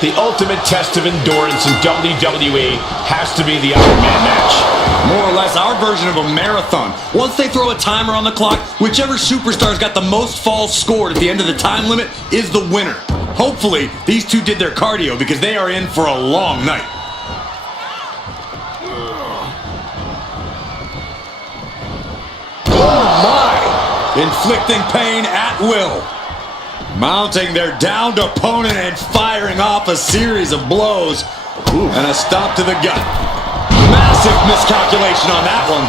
The ultimate test of endurance in WWE has to be the Iron Man match. More or less our version of a marathon. Once they throw a timer on the clock, whichever superstar's got the most falls scored at the end of the time limit is the winner. Hopefully, these two did their cardio because they are in for a long night. Oh my! Inflicting pain at will. Mounting their downed opponent and firing off a series of blows. Ooh, and a stop to the gut. Massive miscalculation on that one.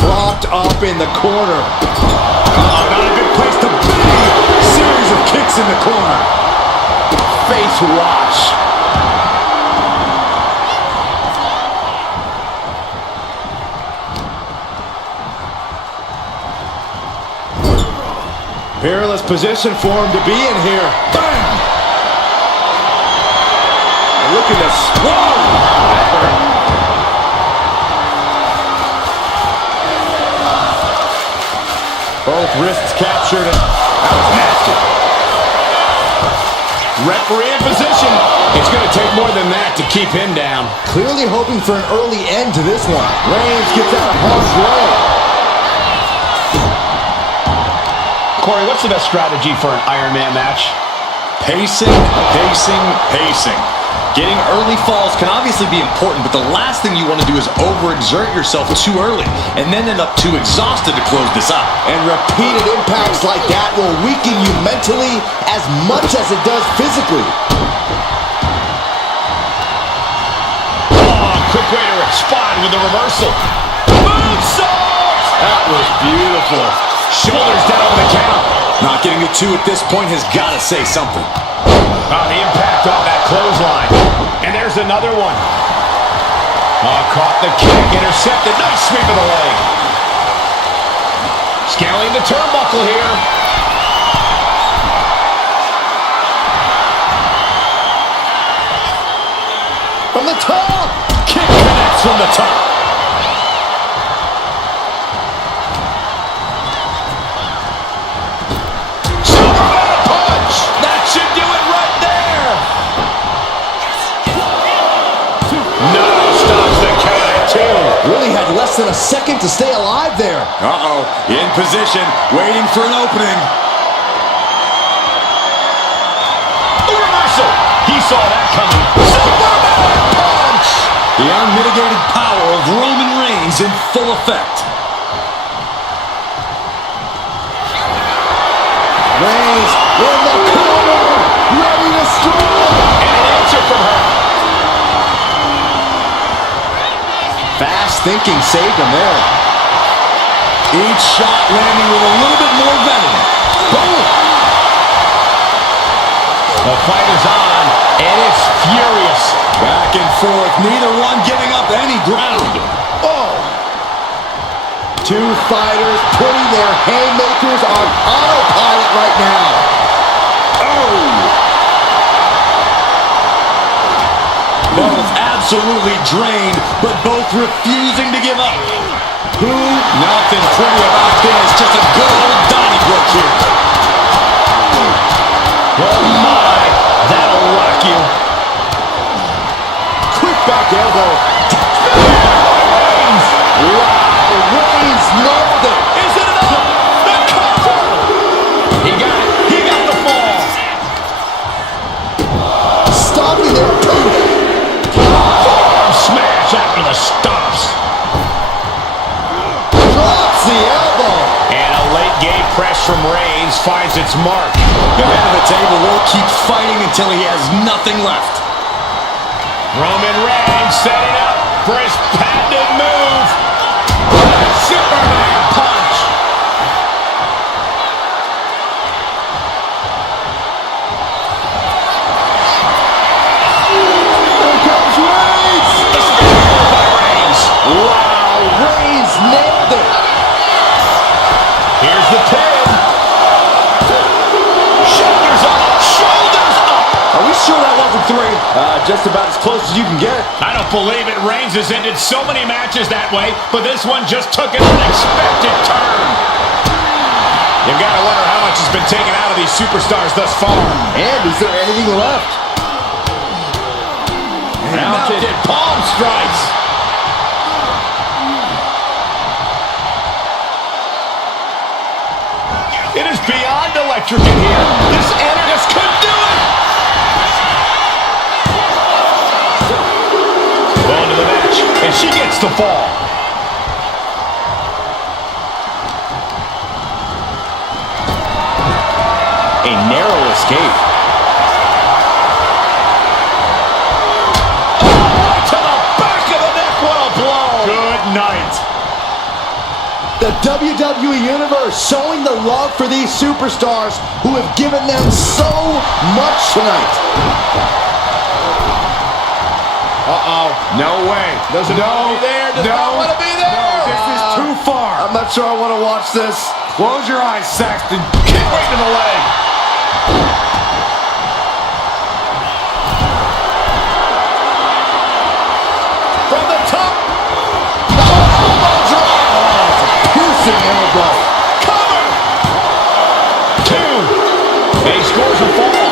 Propped up in the corner. Not a good place to be. Series of kicks in the corner. Face wash. Perilous position for him to be in here. Bam! Look at this. Whoa! That hurt. Both wrists captured. That was nasty. Referee in position. It's going to take more than that to keep him down. Clearly hoping for an early end to this one. Reigns gets out of harm's way. Corey, what's the best strategy for an Iron Man match? Pacing, pacing, pacing. Getting early falls can obviously be important, but the last thing you want to do is overexert yourself too early and then end up too exhausted to close this out. And repeated impacts like that will weaken you mentally as much as it does physically. Oh, quick way to respond with the reversal. Moonsault! That was beautiful. Shoulders down over the count. Not getting the two at this point has got to say something. Oh, the impact on that clothesline. And there's another one. Oh, caught the kick, intercepted. Nice sweep of the leg. Scaling the turnbuckle here. From the top. Kick connects from the top. Really had less than a second to stay alive there. Uh-oh, in position, waiting for an opening. The reversal. He saw that coming. Superman punch. The unmitigated power of Roman Reigns in full effect. Reigns in the corner, ready to strike. And an answer from her. Fast thinking saved him there. Each shot landing with a little bit more venom. Boom! The fight is on, and it's furious. Back and forth, neither one giving up any ground. Oh! Two fighters putting their haymakers on autopilot right now. Oh! Both absolutely drained, but both refusing to give up. Nothing pretty about this, just a good old Donnybrook here. Oh my, that'll rock you. Quick back elbow. Reigns. Wow, Reigns nailed it. Is it enough? The cover. He got it. He got the fall. Stopping their opponent. Smash after the stops. Drops the elbow. And a late game press from Reigns finds its mark. The man at the table won't keep fighting until he has nothing left. Roman Reigns setting up for his patented move. Superman punch. Here comes Reigns. Wow, Reigns nailed it. Here's the pin. Shoulders up. Shoulders up. Are we sure that wasn't three? Just about as close as you can get. I don't believe it. Reigns has ended so many matches that way, but this one just took an unexpected turn. You've got to wonder how much has been taken out of these superstars thus far. And is there anything left? Mounted palm strikes. It is beyond electric in here. This Anarchist could do it. Going to the match, and she gets the fall. A narrow escape. Oh, to the back of the neck. What a blow. Good night. The WWE Universe showing the love for these superstars who have given them so much tonight. Uh-oh. No way. Doesn't want to be there. Does not want to be there. No, this is too far. I'm not sure I want to watch this. Close your eyes, Saxton. Kick right to the leg. From the top. Piercing elbow. Cover. 2. And he scores a fall.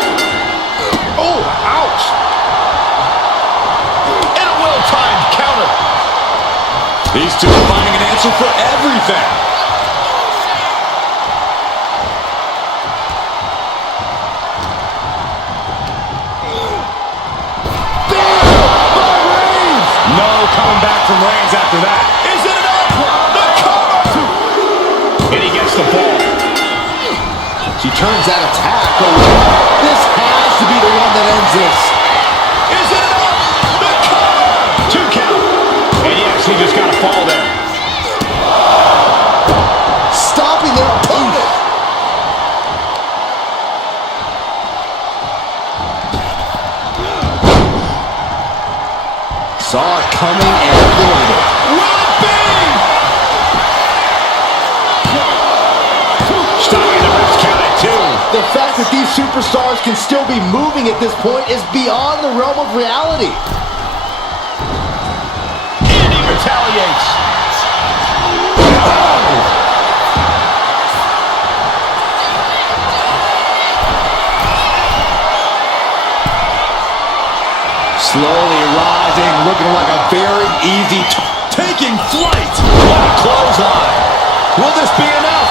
Oh, ouch. And a well-timed counter. These two are finding an answer for everything. No coming back from Reigns after that. Is it enough? The cover! And he gets the ball. She turns that attack away. This has to be the one that ends this. Is it enough? The cover! 2 count. And yes, he just got a fall there. Stopping their opponent. Saw it coming and avoided it. Will it be? Stopping the ref's count at 2. The fact that these superstars can still be moving at this point is beyond the realm of reality. And he retaliates. Slowly rising, looking like a very easy Taking flight. What a clothesline. Will this be enough?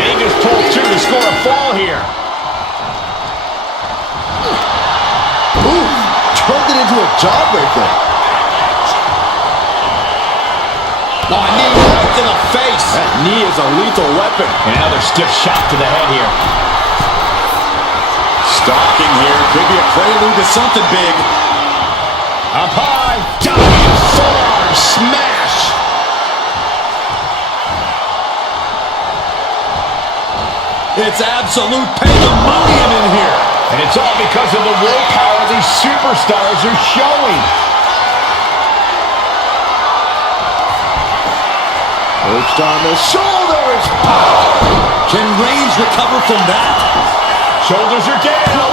And he just pulled through to score a fall here. Ooh, turned it into a jawbreaker. Oh, a knee right to the face. That knee is a lethal weapon. And another stiff shot to the head here. Stalking here. Could be a prelude to something big. Up high. Diving forearm smash. It's absolute pandemonium in here. And it's all because of the willpower these superstars are showing. Perched on the shoulders. Can Reigns recover from that? Shoulders are down.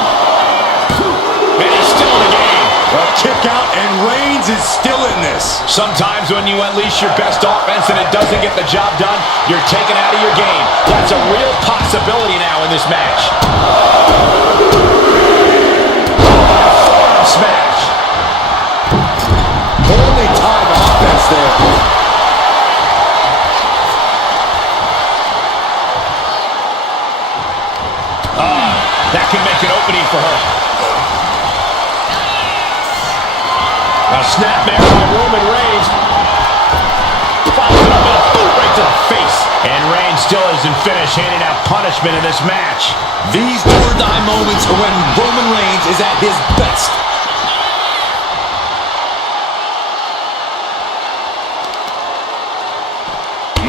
And he's still in the game. A kick out and Reigns is still in this. Sometimes when you unleash your best offense and it doesn't get the job done, you're taken out of your game. That's a real possibility now in this match. Forearm smash. Only time offense there. That can make an opening for her. A snapmare by Roman Reigns. Follows it up with a boot right to the face. And Reigns still isn't finished handing out punishment in this match. These do-or-die moments are when Roman Reigns is at his best.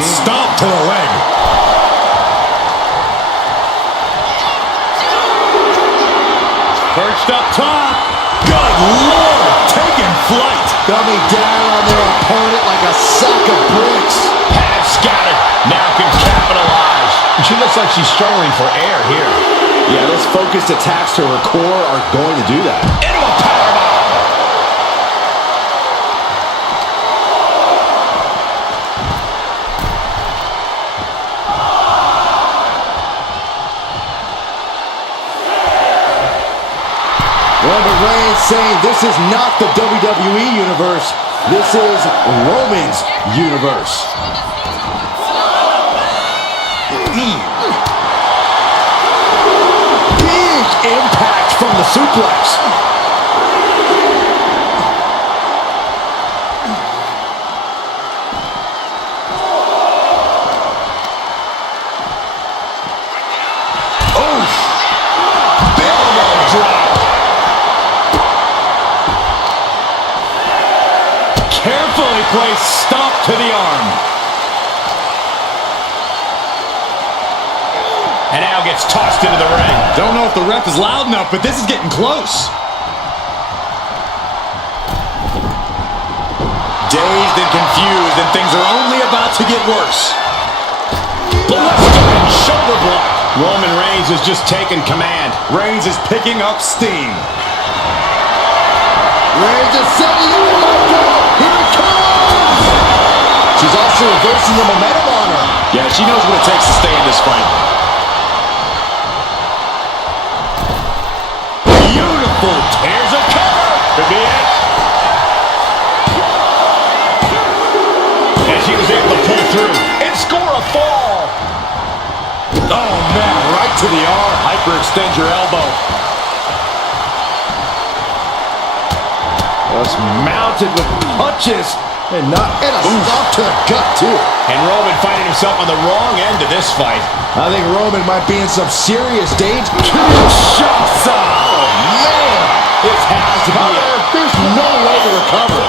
Stomp to the leg. Perched up top. Good Lord, taking flight. Coming down on their opponent like a sack of bricks. Pad scattered. Now can capitalize. She looks like she's struggling for air here. Yeah, those focused attacks to her core are going to do that. Into a powerbomb. saying this is not the WWE Universe. This is Roman's universe. Big impact from the suplex. Carefully placed stomp to the arm. And now gets tossed into the ring. Don't know if the ref is loud enough, but this is getting close. Dazed and confused, and things are only about to get worse. Blistering shoulder block. Roman Reigns has just taken command. Reigns is picking up steam. Reigns is setting up. Oh my God! Here it comes! She's also reversing the momentum on her. Yeah, she knows what it takes to stay in this fight. Beautiful. Here's a cover. Could be it. And she was able to pull through and score a fall. Oh, man, right to the arm. Hyperextend your elbow. Just mounted with punches and a stomp to the gut, too. And Roman finding himself on the wrong end of this fight. I think Roman might be in some serious danger. Kinshasa. Oh, man. This has to be it. There's no way to recover.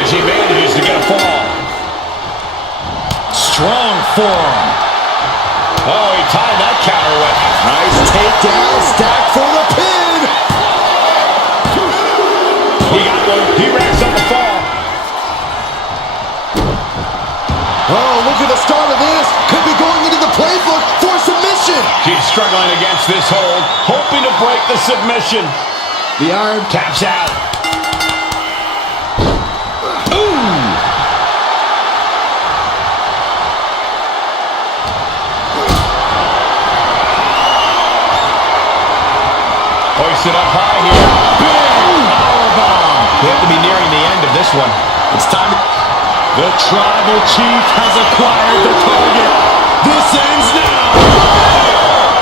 And she manages to get a fall. Strong forearm. Oh, he tied that counter with. Nice takedown, stack for the pin. He got one. He racks up a fall. Oh, look at the start of this. Could be going into the playbook for submission. She's struggling against this hold, hoping to break the submission. The arm Taps out. Hoisted up high here. Big powerbomb. We have to be nearing the end of this one. It's time to... The Tribal Chief has acquired the target. This ends now.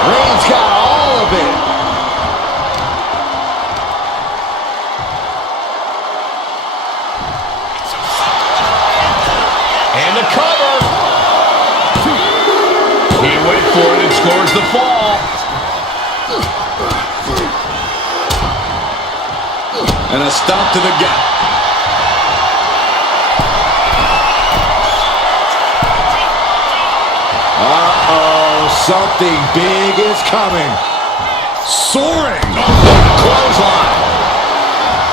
Reigns got all of it. And the cover. He went for it and scores the fall. And a stomp to the gut. Uh-oh, something big is coming. Soaring. Clothesline.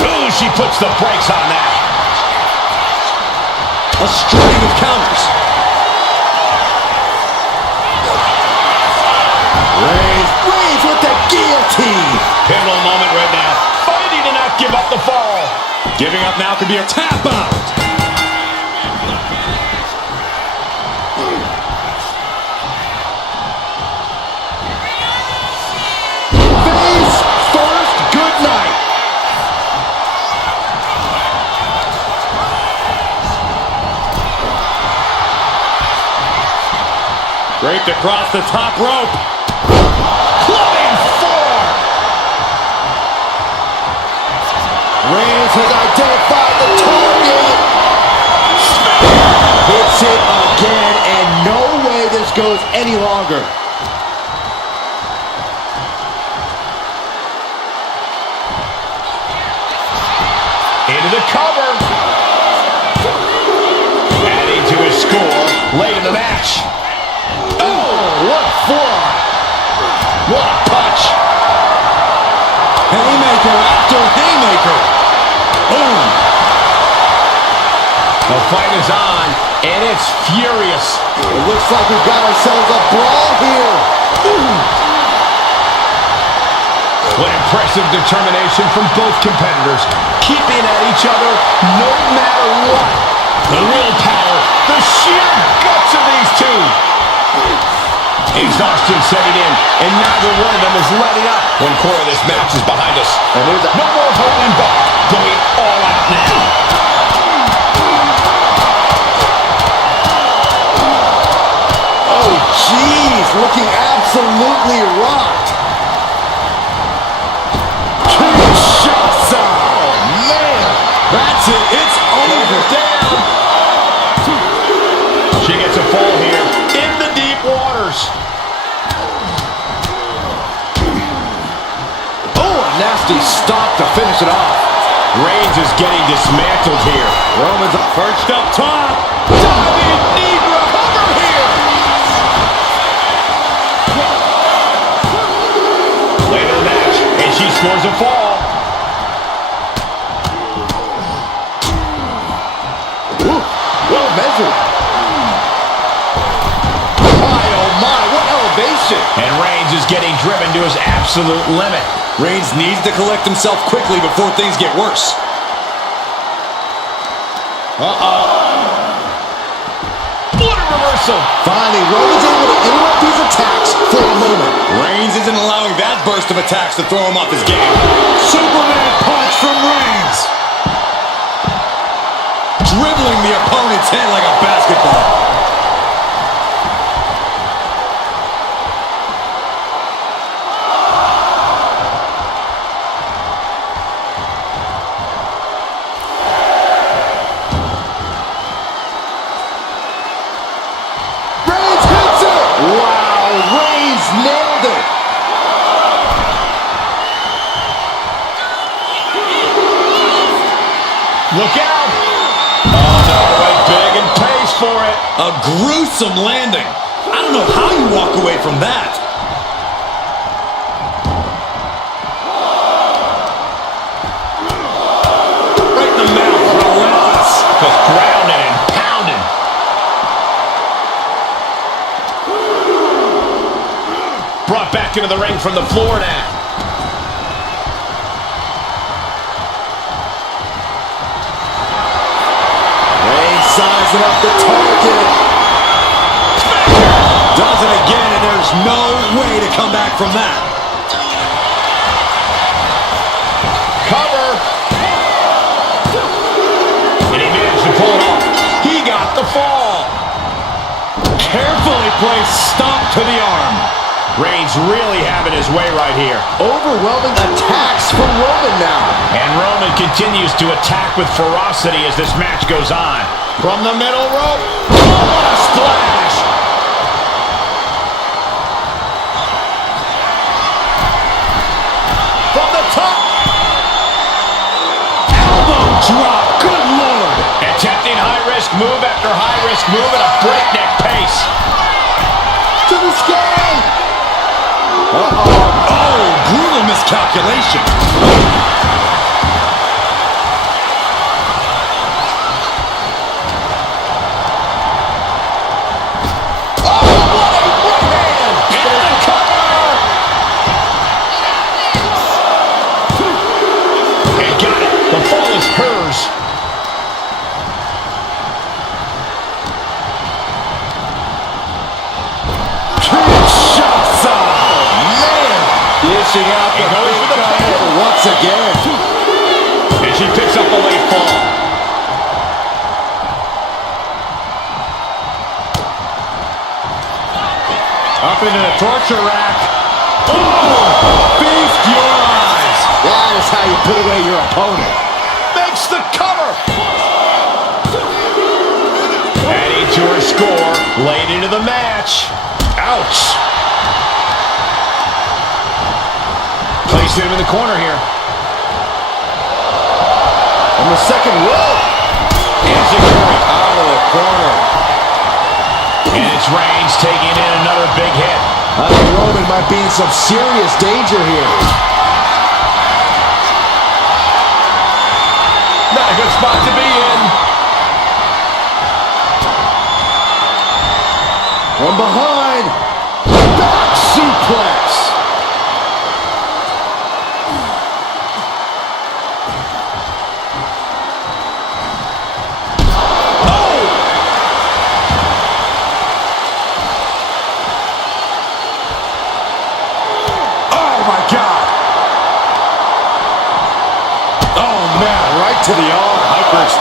Ooh, she puts the brakes on that. A string of counters. Reigns with the guillotine. Pivotal moment right now. Fighting to not give up the fall. Giving up now could be a tap out. Face first, good night. Draped across the top rope. Clubbing forearm. Reigns has identified the target. Hits it again, and no way this goes any longer. Into the cover. Adding to his score late in the match. Oh, what a forearm. What a punch. Haymaker after haymaker. Boom. The fight is on, and it's furious. It looks like we've got ourselves a brawl here. What impressive determination from both competitors, keeping at each other no matter what. The real power, the sheer guts of these two. Exhaustion setting in, and neither one of them is letting up. One quarter of this match is behind us. And there's No more holding back. Going all out now. Oh, jeez, looking absolutely rocked. Kinshasa! Oh, man! That's it. It's over. Down. She gets a fall here in the deep waters. Oh, a nasty stop to finish it off. Reigns is getting dismantled here. Roman's perched up top. Diving knee drop. Cover here. Late in the match, and she scores a fall. Ooh, well measured. My, oh my, what elevation. And Reigns is getting driven to his absolute limit. Reigns needs to collect himself quickly before things get worse. What a reversal. Finally, Roman's able to interrupt these attacks for a moment. Reigns isn't allowing that burst of attacks to throw him off his game. Superman punch from Reigns. Dribbling the opponent's head like a basketball. Reigns hits it! Wow, Reigns nailed it! Look out. Oh, no, went big and pays for it. A gruesome landing. I don't know how you walk away from that. Right in the mouth, relentless. Just grounding and pounding. Brought back into the ring from the floor now. Reigns sizing up the target. Does it again, and there's no way to come back from that. Cover. And he managed to pull it off. He got the fall. Carefully placed stomp to the arm. Reigns really having his way right here. Overwhelming attacks from Roman now. And Roman continues to attack with ferocity as this match goes on. From the middle rope. Oh, what a splash. From the top. Elbow drop. Good Lord. Attempting high-risk move after high-risk move at a breakneck pace. To the sky. Oh, brutal miscalculation. Dishing out the big cover once again. And she picks up a late fall. Up into the torture rack. Oh! Feast your eyes. That is how you put away your opponent. Makes the cover. Adding to her score late into the match. Ouch. Placing him in the corner here. On the second rope. Enziguri Out of the corner. And it's Reigns taking in another big hit. I think Roman might be in some serious danger here. Not a good spot to be in. From behind. Back suplex.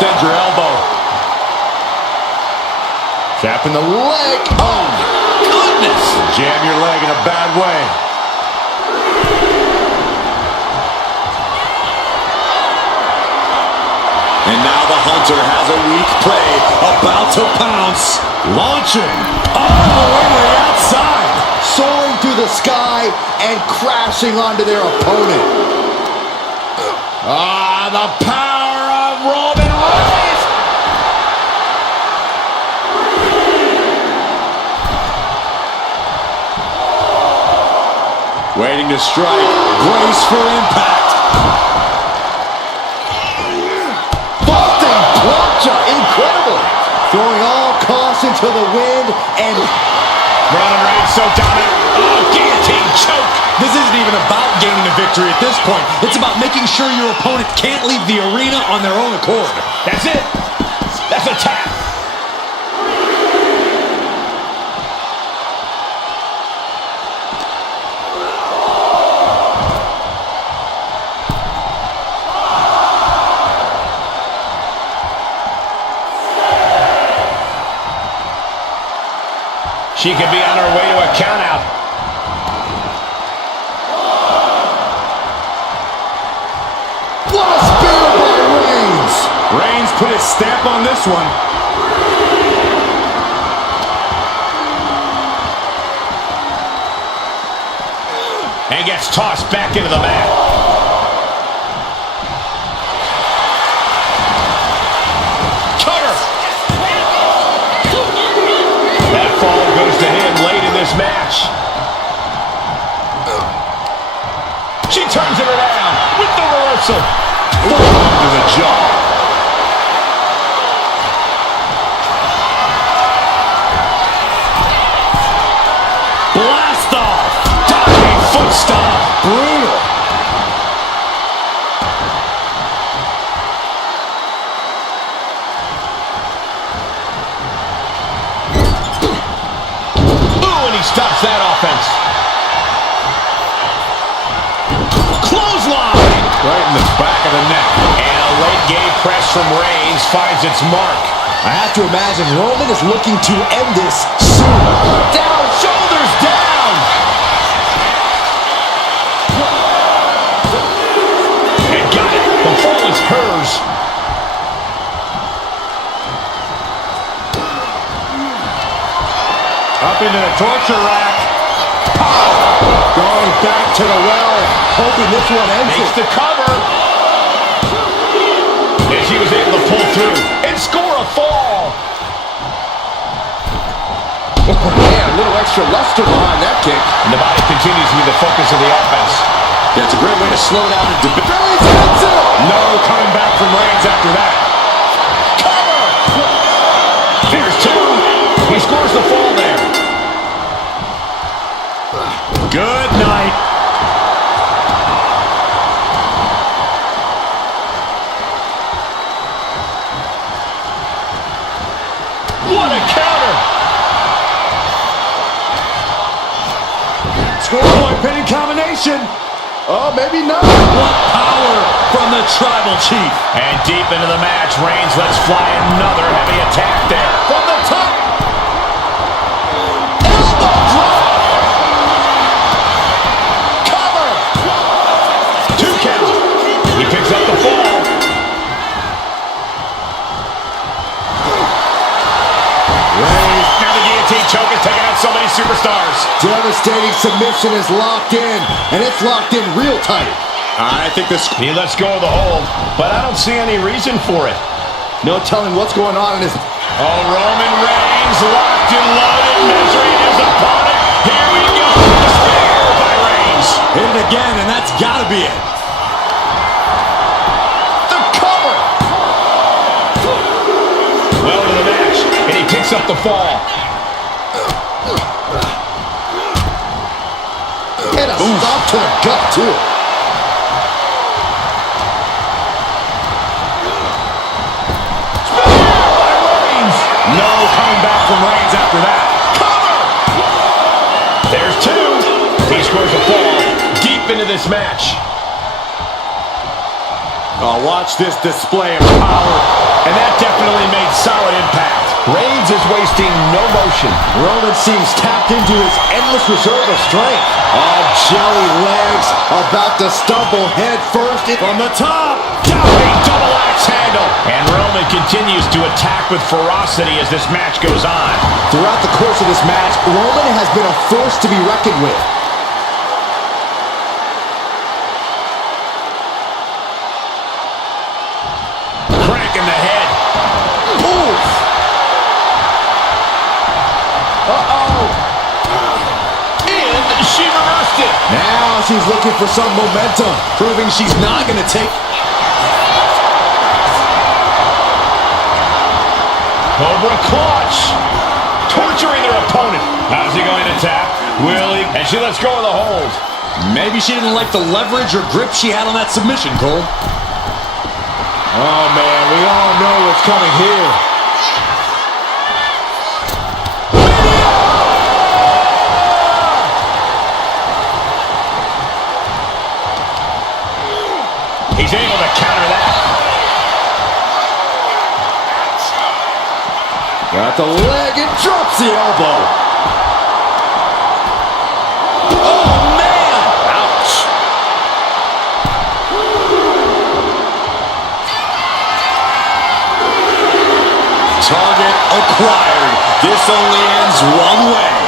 Overextend your elbow. Trapping the leg. Oh, goodness. Jam your leg in a bad way. And now the Hunter has a weak prey about to pounce. Launching all the way to the outside. Soaring through the sky and crashing onto their opponent. The power of Roman Reigns. Waiting to strike. Brace for impact. Vaulting plancha. Incredible. Throwing all caution to the wind and... Roman Reigns so dominant. Oh, guillotine choke. This isn't even about gaining a victory at this point. It's about making sure your opponent can't leave the arena on their own accord. That's it. That's a tap. She could be on her way to a countout. What a spear by Reigns! Reigns put his stamp on this one. And gets tossed back into the mat. Cutter! That fall goes to him late in this match. She turns it around with the reversal. To the jaw. Blast off. Diving foot stomp. Brutal. Ooh, and he stops that offense. Clothesline. Right in the back of the neck. And a late game press from Reigns finds its mark. I have to imagine Roman is looking to end this soon. Down, shoulders down. And got it. The fall is hers. Up into the torture rack. Going back to the well, hoping this one ends Makes it. the cover. And she was able to pull through and score a fall. Oh, man, a little extra luster behind that kick. And the body continues to be the focus of the offense. Yeah, it's a great way to slow down and debate. Reigns hits it! No coming back from Reigns after that. Cover! There's two. He scores the fall there. Good night. What a counter! Score point, pinning combination. Oh, maybe not. What power from the Tribal Chief. And deep into the match, Reigns lets fly another heavy attack there. From the top. Elbow drop. Cover! 2 count. He picks up the fall. Reigns. Now the guillotine choke is taking out so many superstars. Devastating submission is locked in, and it's locked in real tight. I think this... He lets go of the hold, but I don't see any reason for it. No telling what's going on in his... Oh, Roman Reigns locked and loaded, measuring his opponent. Here we go. The spear by Reigns. Hit it again, and that's got to be it. The cover. Well into the match, and he picks up the fall. And a stop to the gut, too. No coming back from Reigns after that. Cover! There's 2. He scores a fall deep into this match. Oh, watch this display of power. And that definitely made solid impact. Reigns is wasting no motion. Roman seems tapped into his endless reserve of strength. Oh, jelly legs about to stumble head first. From the top. Big double axe handle. And Roman continues to attack with ferocity as this match goes on. Throughout the course of this match, Roman has been a force to be reckoned with. Crank in the head. Oof. Uh-oh. And she reversed it. Now she's looking for some momentum, Proving she's not going to take... Cobra clutch. Torturing their opponent. How's he going to tap? Will he? And she lets go of the hold. Maybe she didn't like the leverage or grip she had on that submission, Cole. Oh, man, we all know what's coming here. He's able to counter that. Got the leg and drops the elbow. Oh, man! Ouch. Target acquired. This only ends one way.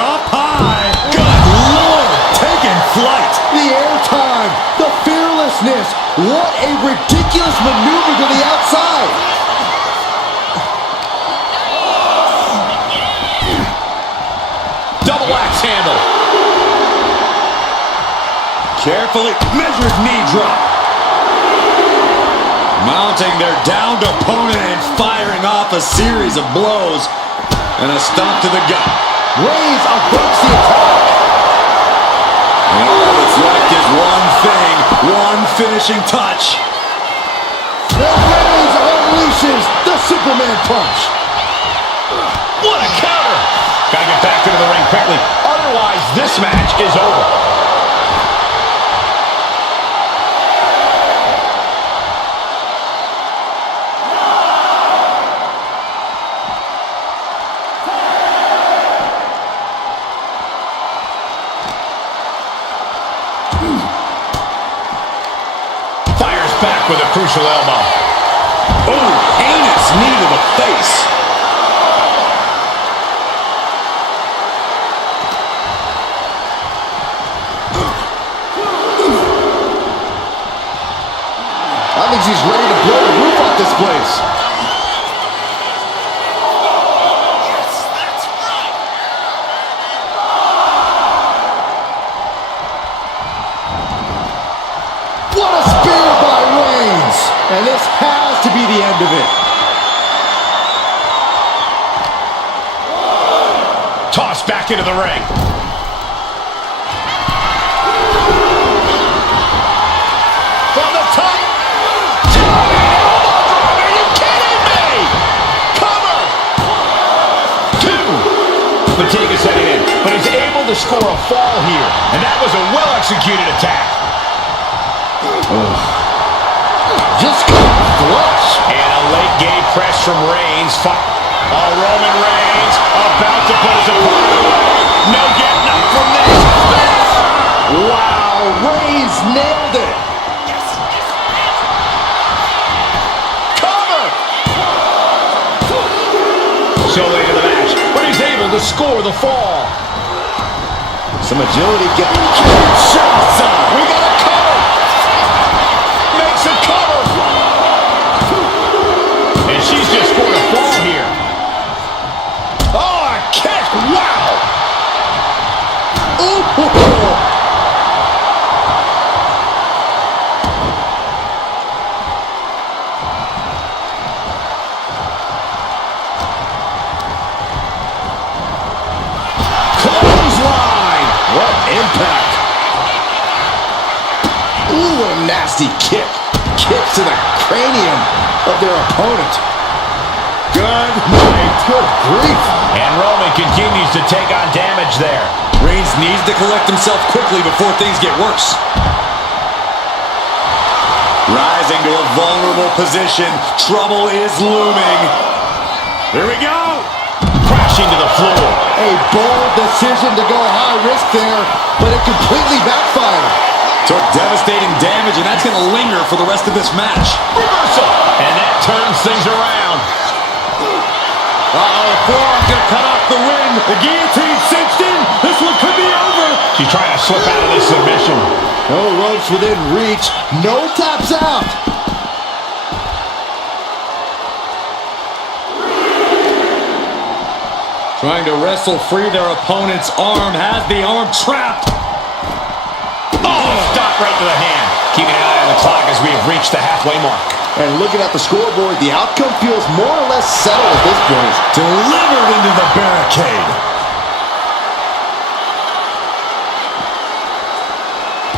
Up high. Good Lord. Taking flight. The airtime, the fearlessness. What a ridiculous maneuver to the outside. Double axe handle. Carefully measured knee drop. Mounting their downed opponent and firing off a series of blows. And a stomp to the gut. Reigns averts the attack. And all that's left is one thing, one finishing touch. And Reigns unleashes the Superman punch. What a counter. Gotta get back into the ring quickly. Otherwise, this match is over. Fires back with a crucial elbow. Oh, heinous knee to the face. I think she's ready to blow the roof off this place. What a spear by Reigns! And this has to be the end of it. Tossed back into the ring. From the top. Are you kidding me? Cover. Two. Fatigue is setting in, but he's able to score a fall here. And that was a well-executed attack. Just got flush. And a late game press from Reigns. Roman Reigns about to put his opponent away. No getting up from this. Wow, Reigns nailed it. Cover. So late in the match, but he's able to score the fall. Some agility getting Shots up. We got a cover. Makes a cover. And she's just scored a fall here. Oh, a kick. Wow. Ooh. Clothesline. What impact. Ooh, a nasty kick. Kicks to the cranium of their opponent. Good night. Good grief. And Roman continues to take on damage there. Reigns needs to collect himself quickly before things get worse. Rising to a vulnerable position. Trouble is looming. Here we go. Crashing to the floor. A bold decision to go high risk there, but it completely backfired. Took devastating damage, and that's going to linger for the rest of this match. Reversal. And that turns things around. Uh-oh, forearm gonna cut off the win. The guillotine cinched in. This one could be over. She's trying to slip out of this submission. No ropes within reach. No taps out. Trying to wrestle free their opponent's arm. Has the arm trapped. Oh, stop right to the hand. Keeping an eye on the clock as we have reached the halfway mark. And looking at the scoreboard, the outcome feels more or less settled at this point. Delivered into the barricade.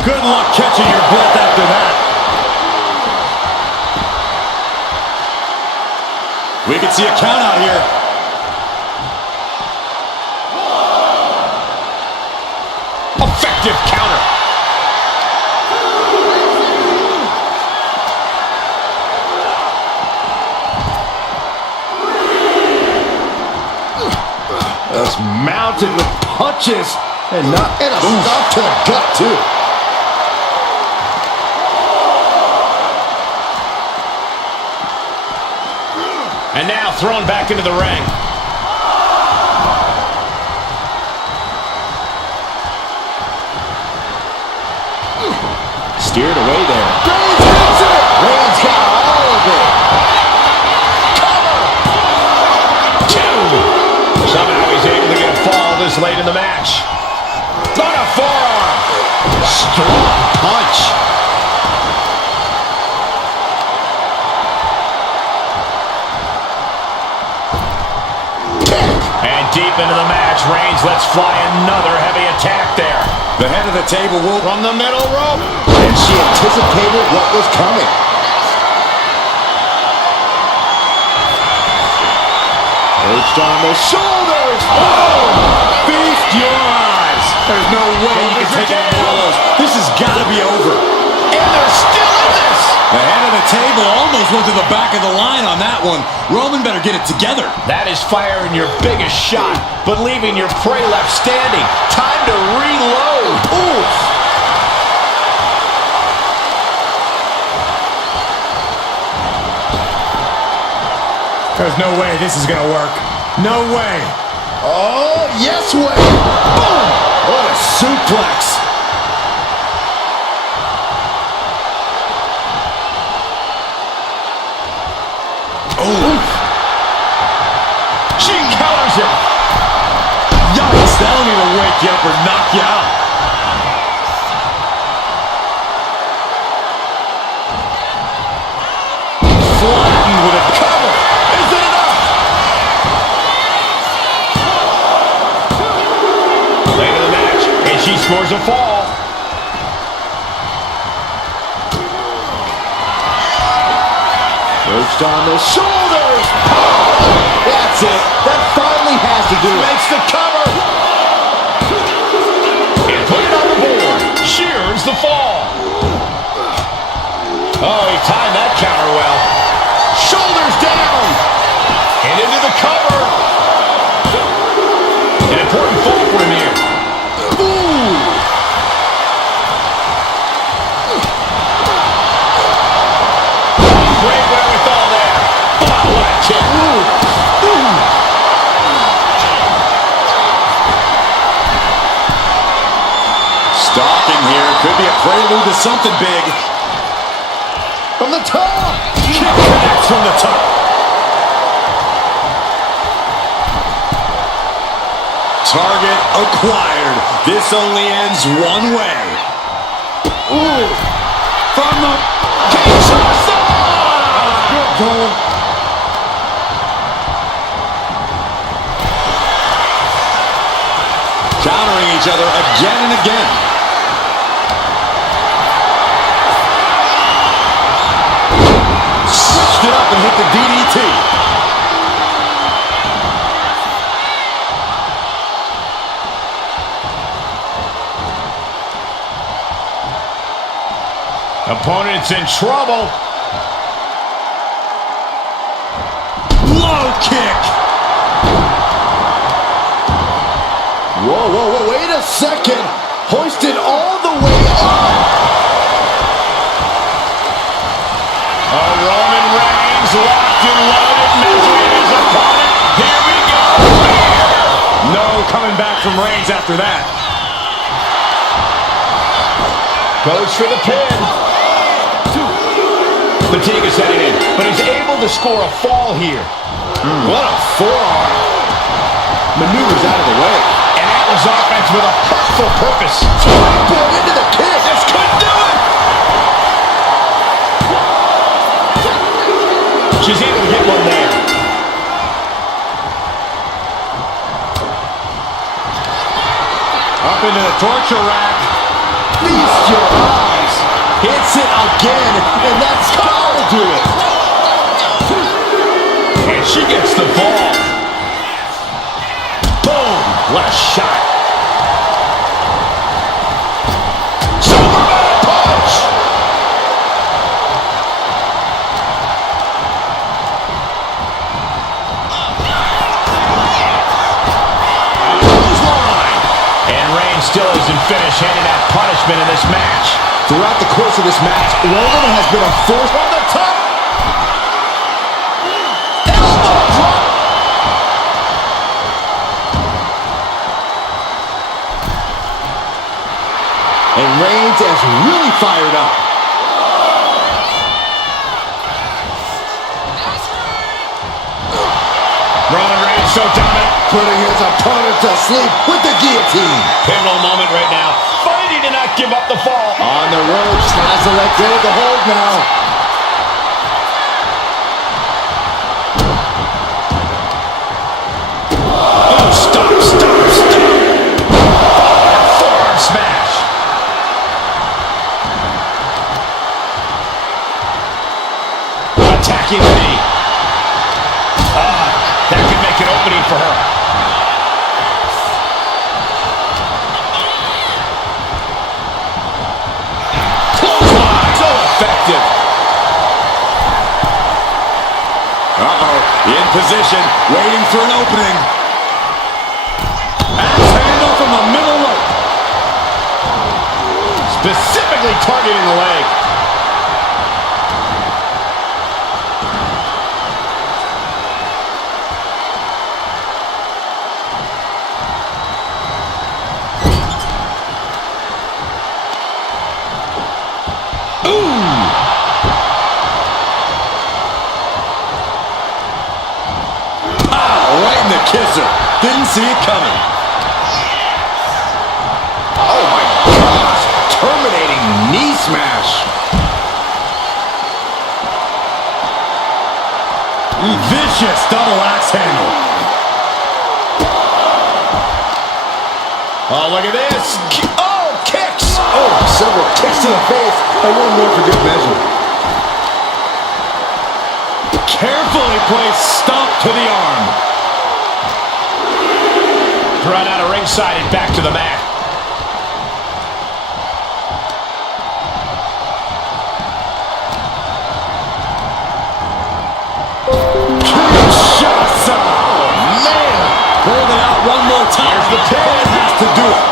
Good luck catching your breath after that. We can see a count out here. Effective counter. That's mounted with punches and a stop to the gut too. And now thrown back into the ring. Steered away there. Reigns hits it. Reigns got all of it. Somehow he's able to get a fall this late in the match. On a forearm. Strong punch. And deep into the match, Reigns lets fly another heavy attack there. The head of the table will... From the middle rope. And she anticipated what was coming. Perched on the shoulders. Oh! Feast your eyes. There's no way you can take any more of those. This has got to be over. And they're still in this. The head of the table almost went to the back of the line on that one. Roman better get it together. That is firing your biggest shot, but leaving your prey left standing. Time to reload. Ooh. There's no way this is going to work. No way. Oh, yes way. Boom. What a suplex. Oh. She counters it. Yikes, that'll either wake you up or knock you out. Flattened with a cover. Is it enough? Late in the match, and she scores a fall. Perched on the shoulders. That's it. That finally has to do it. Makes the cover. And put it on the board. Shears the fall. Oh, he timed that counter well. Shoulders down. And into the cover. An important fall for him here. Ooh. Great wherewithal there. Oh, what a kick. Stalking here. Could be a prelude to something big. From the top. Kick connects from the top. Target acquired. This only ends one way. Ooh. From the... Good goal. Countering each other again and again. Switched it up and hit the DDT. Opponent's in trouble. Low kick. Whoa, whoa, whoa, wait a second. Hoisted all the way up. Roman Reigns locked and loaded, measuring his opponent. Here we go. No coming back from Reigns after that. Goes for the pin. Fatigue is setting in, but he's able to score a fall here. What a forearm. Maneuvers out of the way. And that was offense with a hurtful purpose. Springboard into the kick. This could do it. She's able to get one there. Up into the torture rack. Feast your eyes. Hits it again, and that's gotta do it. And she gets the ball. Boom! What a shot. Superman punch! Clothesline! And Reigns still isn't finished handing out punishment in this match. Throughout the course of this match, Roman has been a force on the top. Elbow drop. And Reigns is really fired up. Roman Reigns so dominant. Putting his opponent to sleep with the guillotine. Pivotal moment right now. Fighting to not give up the fall. On the ropes, has to let go of the hold now. Oh, stop, stop, stop. Forearm smash. Attacking the knee. That could make an opening for her. Clothesline. So effective. In position, waiting for an opening. Axe handle from the middle rope. Specifically targeting the leg. Kisser. Didn't see it coming. Oh my gosh. Terminating knee smash. Vicious double axe handle. Oh, look at this. Oh, kicks. Oh, several kicks to the face, and one more for good measure. Carefully placed stomp to the arm. Thrown out of ringside and back to the mat. Kinshasa! Oh, man! Hold it out one more time. Here's the pin. Has to do it.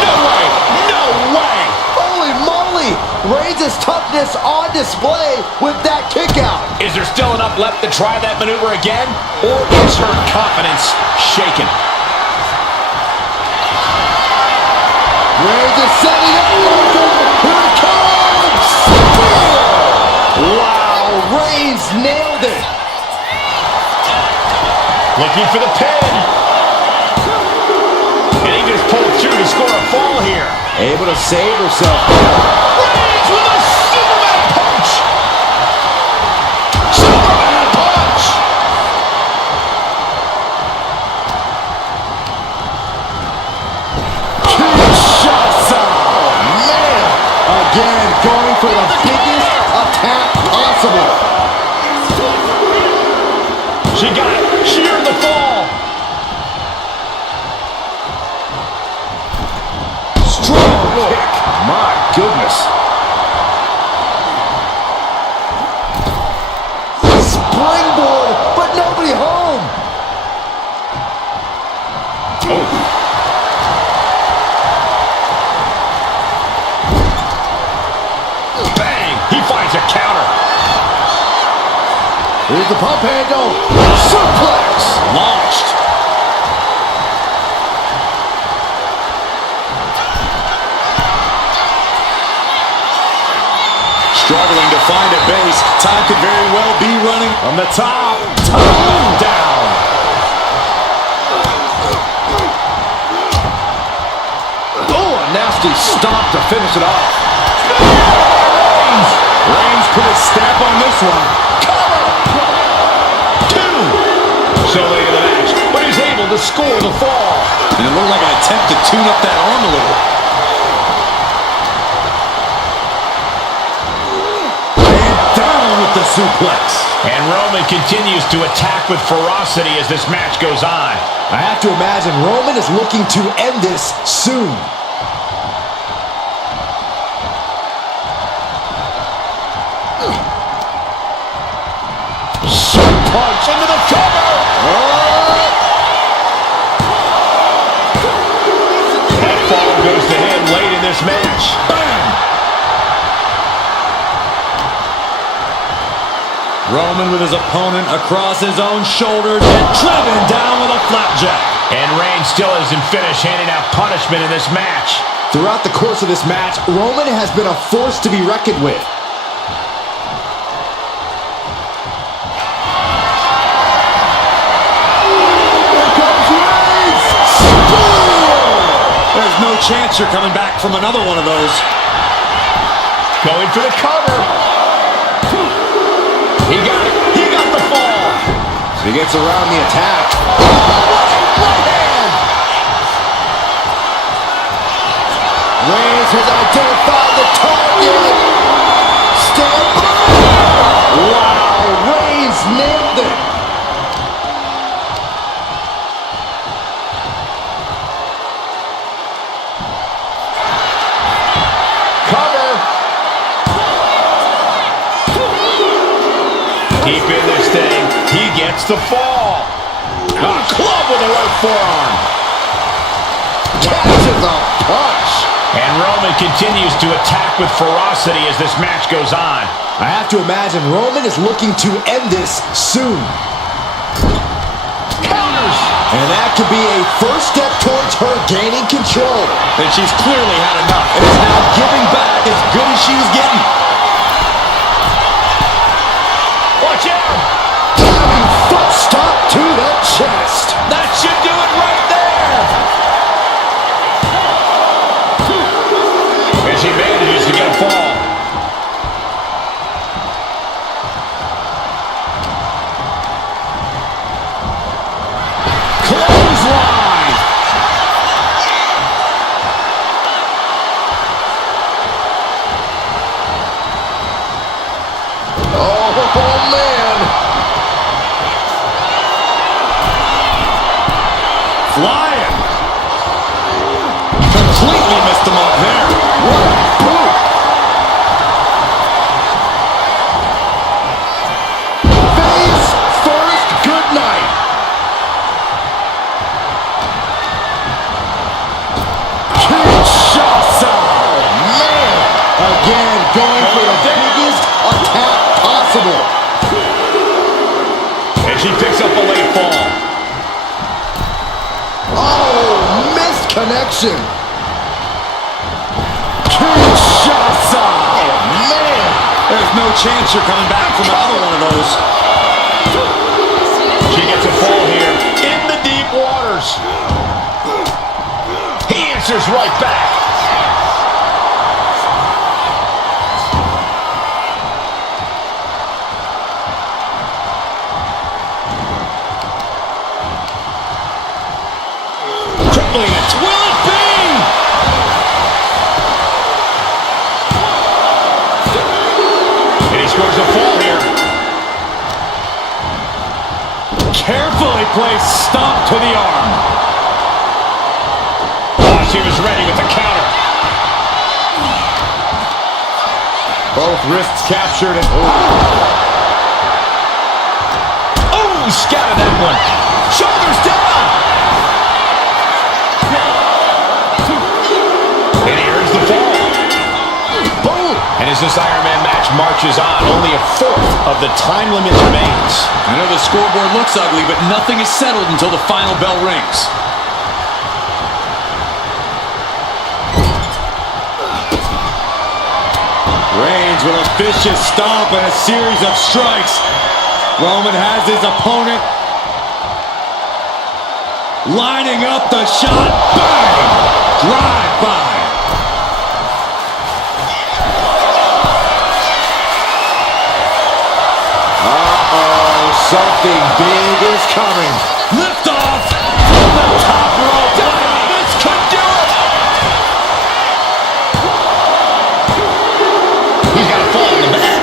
No way! No way! Holy moly! Reigns' toughness on display with that kick out. Is there still enough left to try that maneuver again? Or is her confidence shaken? Reigns is setting up. Here it comes! Wow, Reigns nailed it. Looking for the pin. And he just pulled through to score a fall here. Able to save herself. Reigns with a Superman punch! Superman punch! Kinshasa! Man! Again, going for the biggest attack possible. She got it. She earned the fall. Strong kick. My goodness. Here's the pump handle. Suplex. Launched. Struggling to find a base. Time could very well be running. From the top. Down. Oh, a nasty stomp to finish it off. Reigns put his stamp on this one. Cover. 2. So late in the match, but he's able to score the fall. And it looked like an attempt to tune up that arm a little. The suplex. And Roman continues to attack with ferocity as this match goes on. I have to imagine Roman is looking to end this soon. Sharp punch into the cover. That fall goes to him late in this match. Bam! Roman with his opponent across his own shoulders and driven down with a flapjack. And Reigns still isn't finished handing out punishment in this match. Throughout the course of this match, Roman has been a force to be reckoned with. Here comes Reigns! There's no chance you're coming back from another one of those. Going for the cover. He got it. He got the fall. He gets around the attack. Right hand. Reigns has identified the target. Stand by. Wow, Reigns nailed it. Cover. Deep in this thing, he gets the fall. A club with the right forearm. Catches a punch. And Roman continues to attack with ferocity as this match goes on. I have to imagine Roman is looking to end this soon. Counters. And that could be a first step towards her gaining control. And she's clearly had enough and is now giving back as good as she was getting. Watch out. Diving foot stomp to the chest. That should do it right there. And she manages to get a fall. Clothesline. Oh, man. Flying. Completely missed him up there. What a boot. Face first, good night. Kinshasa. Man. Again, going for the biggest attack possible. And she picks up a late fall. Oh, missed connection. Kinshasa. Oh, man. There's no chance you're coming back from another one of those. She gets a fall here in the deep waters. He answers right back. Crippling it. Will it be? And he scores a fall here. Carefully placed stomp to the arm. Oh, she was ready with the counter. Both wrists captured and Oh, scattered that one. Shoulders down. And he earns the fall. boom. And as this Iron Man match marches marches on. Only a fourth of the time limit remains. I know the scoreboard looks ugly, but nothing is settled until the final bell rings. Reigns with a vicious stomp and a series of strikes. Roman has his opponent lining up the shot. Bang! Drive by. Something big is coming. Lift off from the top rope. This could do it. He's got a fall in the back.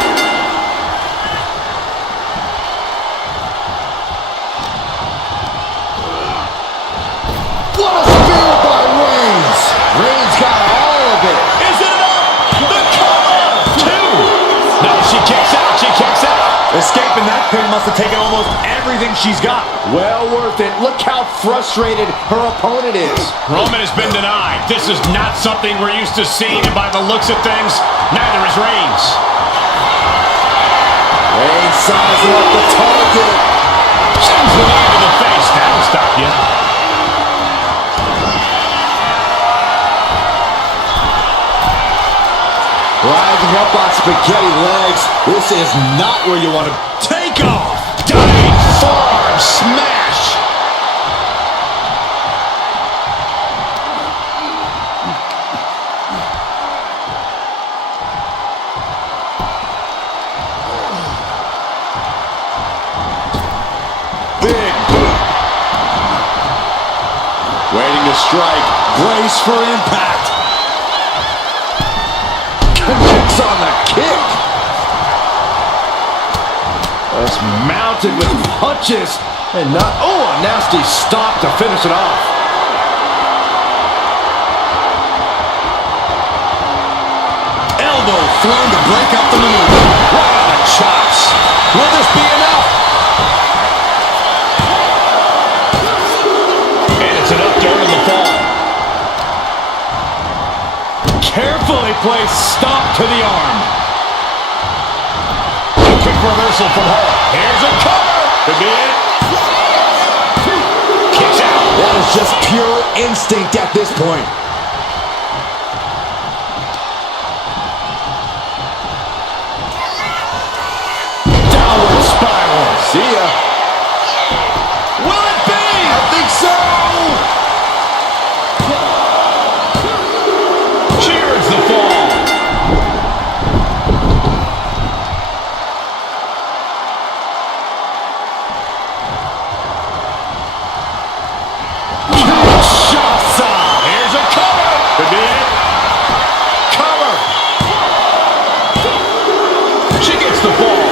What a spear by Reigns. Reigns got all of it. Is it enough? The cover! Two! No, she kicks out. She kicks out. Escaping that pin must have taken almost everything she's got. Well worth it. Look how frustrated her opponent is. Roman has been denied. This is not something we're used to seeing, and by the looks of things, neither is Reigns. Reigns sizing up the target. Sends the knee to the face. That'll stop you. Rising up on spaghetti legs. This is not where you want to Take off. Diving forearm smash. Big boot. Waiting to strike. Brace for impact. connects on the kick. Just mounted with punches. And not, oh, a nasty stop to finish it off. Elbow thrown to break up the maneuver. Right on the chops. Will this be enough? And it's enough to earn the fall. Carefully placed stop to the arm. A quick reversal from her. Here's a cover. Could be it. Kicks out. That is just pure instinct at this point. Downward spiral. See ya. Will it be? I think so. Cheers the fall. Kinshasa. Here's a cover. Could be it. Cover. She gets the fall.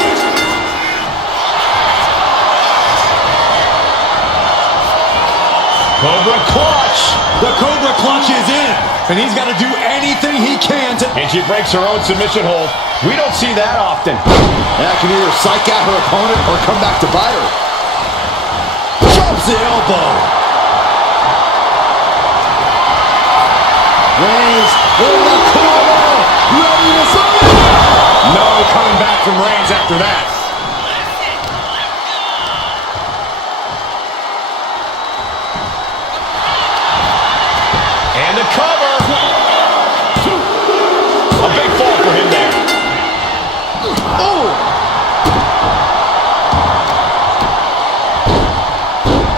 Cobra clutch. The Cobra clutch is in, and he's got to do anything he can to... And she breaks her own submission hold. We don't see that often. That can either psych out her opponent or come back to bite her. Drops the elbow. Reigns in the corner. Ready to submit. No coming back from Reigns after that. And the cover. A big fall for him there. Oh.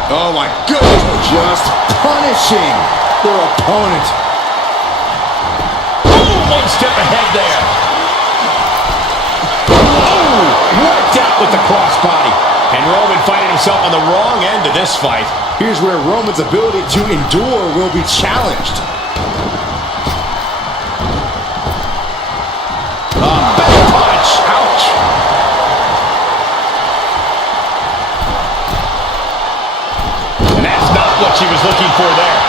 Oh, my goodness. Just punishing their opponent. One step ahead there. Oh, worked out with the crossbody. And Roman finding himself on the wrong end of this fight. Here's where Roman's ability to endure will be challenged. Big punch. Ouch. And that's not what she was looking for there.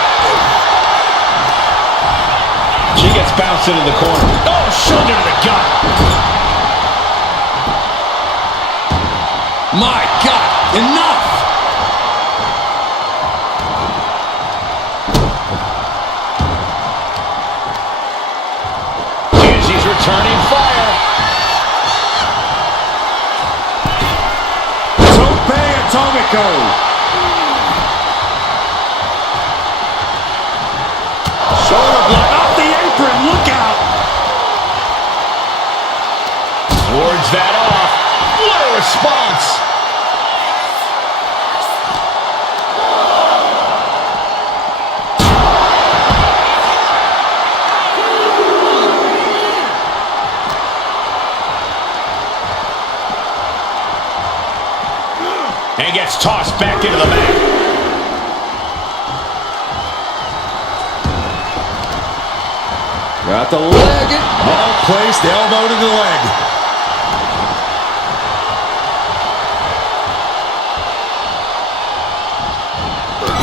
She gets bounced into the corner. Oh, shoulder to the gut. My God, enough! And she's returning fire. Shoulder block off the apron. Look out. Wards that off. What a response. And gets tossed back into the mat. Got the leg. Well placed, elbow to the leg.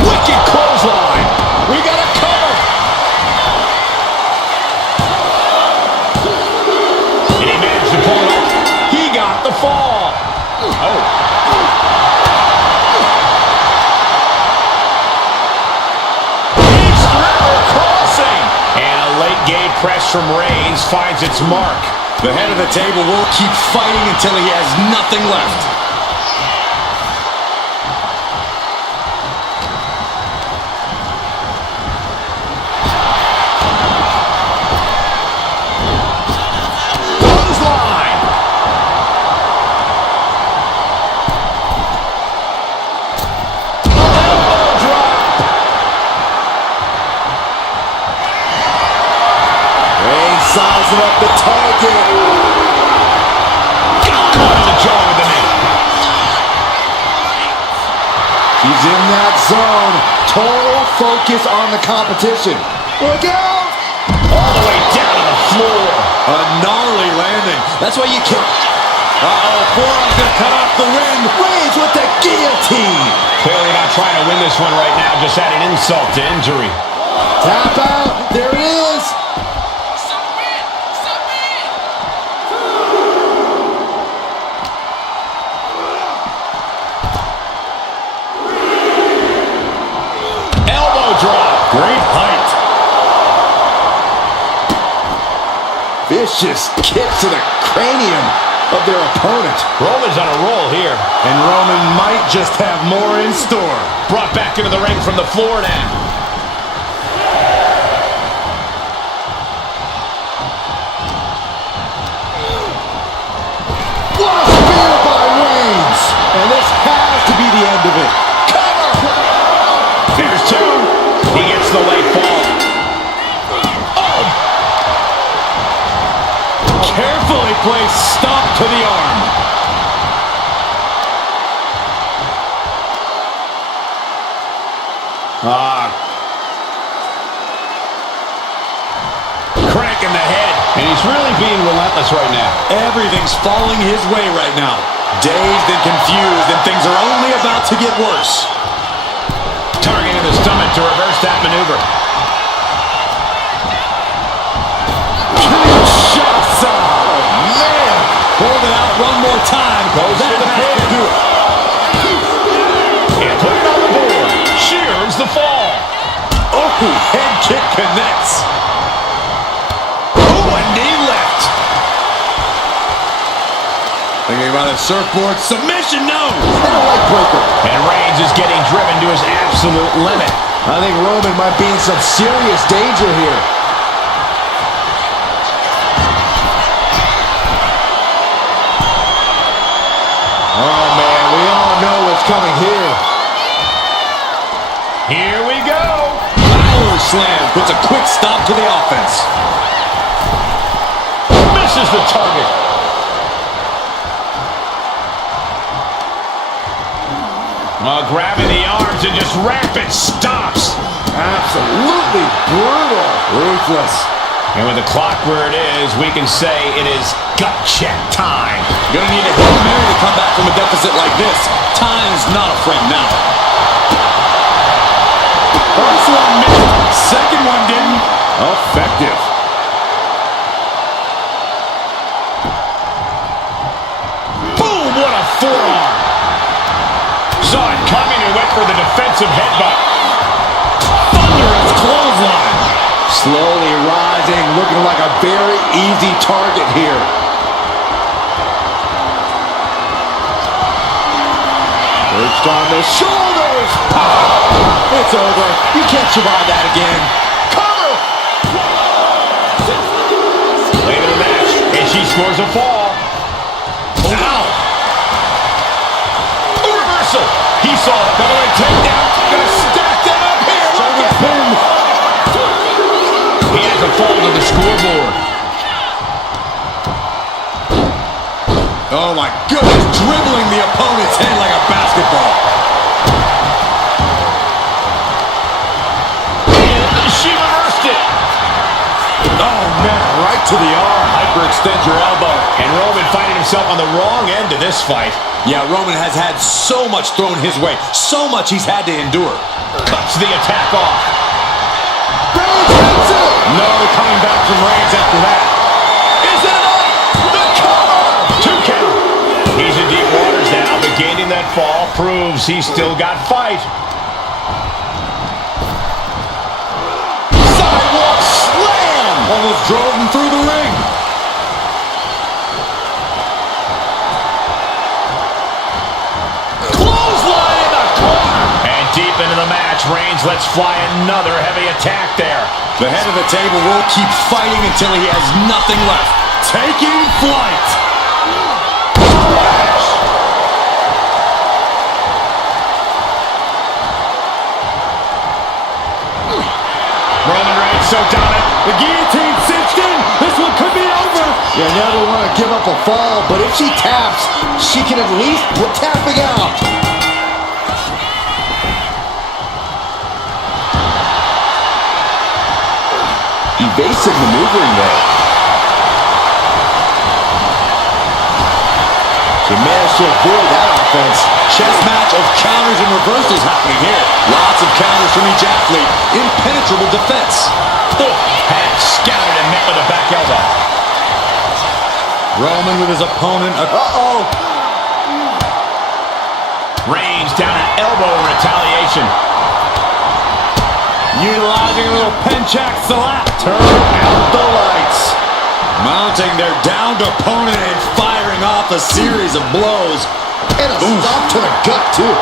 Wicked clothesline. We got a cover. And he managed to pull it off. He got the fall. Oh. Late-game press from Reigns finds its mark. The head of the table will keep fighting until he has nothing left. Clothesline. Elbow drop. Sizing up the target. Caught in the jaw with the knee. He's in that zone. Total focus on the competition. Look out! All the way down to the floor. A gnarly landing. That's why you can't. Uh-oh, forearm's gonna cut off the wind. Reigns with the guillotine. Clearly not trying to win this one right now, just adding insult to injury. Tap out. There it is. Great height. Vicious kicks to the cranium of their opponent. Roman's on a roll here. And Roman might just have more in store. Brought back into the ring from the floor now. What a spear by Reigns. And this has to be the end of it. Cover. There's two. He gets the late fall. Oh! Carefully placed stomp to the arm. Cranking the head. And he's really being relentless right now. Everything's falling his way right now. Dazed and confused, and things are only about to get worse. Targeting the stomach to reverse that maneuver. Shots up. Oh, man. Hold it out one more time. Goes that for the has pin. to do it. And put it on the board. Shears the fall. Oh, head kick connects. Oh, a knee lift. Thinking about a surfboard submission, no. And a leg breaker. And Reigns is getting driven to his absolute limit. I think Roman might be in some serious danger here. Oh, man, we all know what's coming here. Here we go. Power slam puts a quick stop to the offense. Misses the target. Grabbing the arms and just rapid stops. Absolutely brutal. Ruthless. And with the clock where it is, we can say it is gut check time. Gonna need a Hail Mary to come back from a deficit like this. Time's not a friend now. First one missed. Second one didn't. Effective. Boom, what a forearm. Saw it coming and went for the defensive headbutt. Thunderous clothesline. Slowly rising, looking like a very easy target here. We're perched on the shoulders. Oh, it's over. You can't survive that again. Cover! Late in the match, and she scores a fall. Ow! Reversal! He saw it. Double leg takedown. Gonna stack that up here. Look at him. He has a fall to the scoreboard. Oh my goodness, dribbling the opponent's head like a basketball. And she reversed it. Oh man, right to the arm. Hyperextend your elbow. And Roman finding himself on the wrong end of this fight. Yeah, Roman has had so much thrown his way, so much he's had to endure. Cuts the attack off. No coming back from Reigns after that. Is it enough? The cover! 2 count. He's in deep waters now, but gaining that fall proves he's still got fight. Sidewalk slam! Almost drove him through the ring. Clothesline in the corner. And deep into the match, Reigns lets fly another heavy attack there. The head of the table will keep fighting until he has nothing left. Taking flight. Roman Reigns so dominant. The guillotine cinched in. This one could be over. You never want to give up a fall, but if she taps, she can at least put tapping out. Evasive maneuvering there. She managed to avoid that offense. Chess match of counters and reversals happening here. Lots of counters from each athlete. Impenetrable defense. Had scouted and met with a back elbow. Roman with his opponent. Uh-oh. Reigns down an elbow in retaliation. Utilizing a little penchak salap. Turn out the lights. Mounting their downed opponent and firing off a series of blows. And a stop to the gut, too.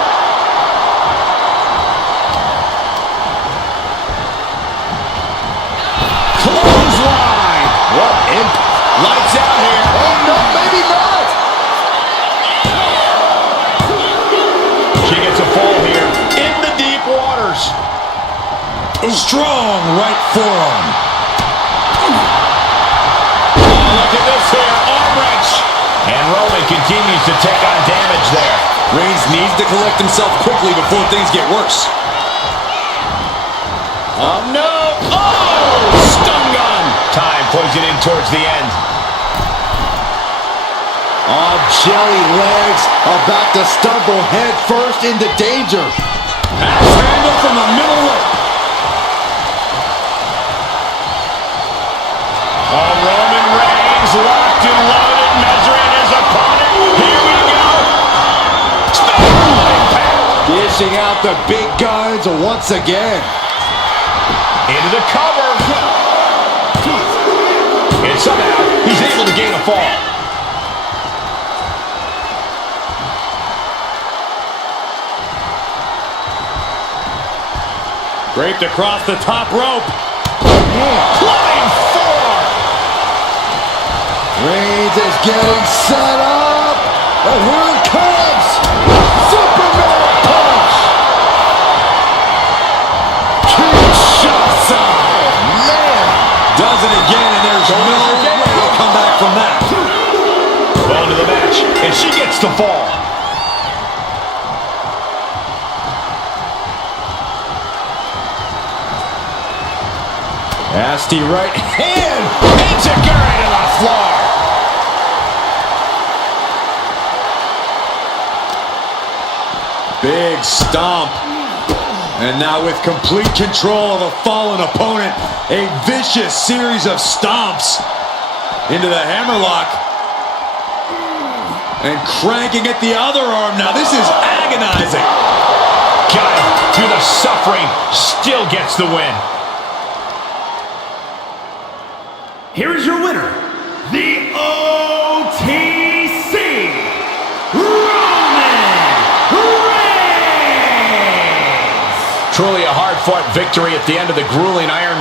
Clothesline. What impact. Lights out here. Oh, no, maybe not. She gets a fall here in the deep waters. Strong right forearm. Oh, look at this here. Arm wrench. And Roman continues to take on damage there. Reigns needs to collect himself quickly before things get worse. Oh, no. Oh, stun gun. Time closing in towards the end. Oh, jelly legs about to stumble head first into danger. Axe handle from the middle rope. Oh, Roman Reigns locked and loaded, measuring his opponent. Here we go. Spinning impact. Dishing out the big guns once again. Into the cover. And somehow, he's able to gain a fall. Draped across the top rope. Flying forearm. Reigns is getting set up. And here it comes. Superman punch. Kinshasa. Man. Does it again, and there's no way to come back from that. Well into the match, and she gets the fall. Nasty right hand. Enziguri to the floor. Big stomp. And now with complete control of a fallen opponent, a vicious series of stomps into the hammerlock. And cranking at the other arm now. This is agonizing. Got him through the suffering, still gets the win. Here is your winner, the OTC, Roman Reigns! hard-fought victory at the end of the grueling Iron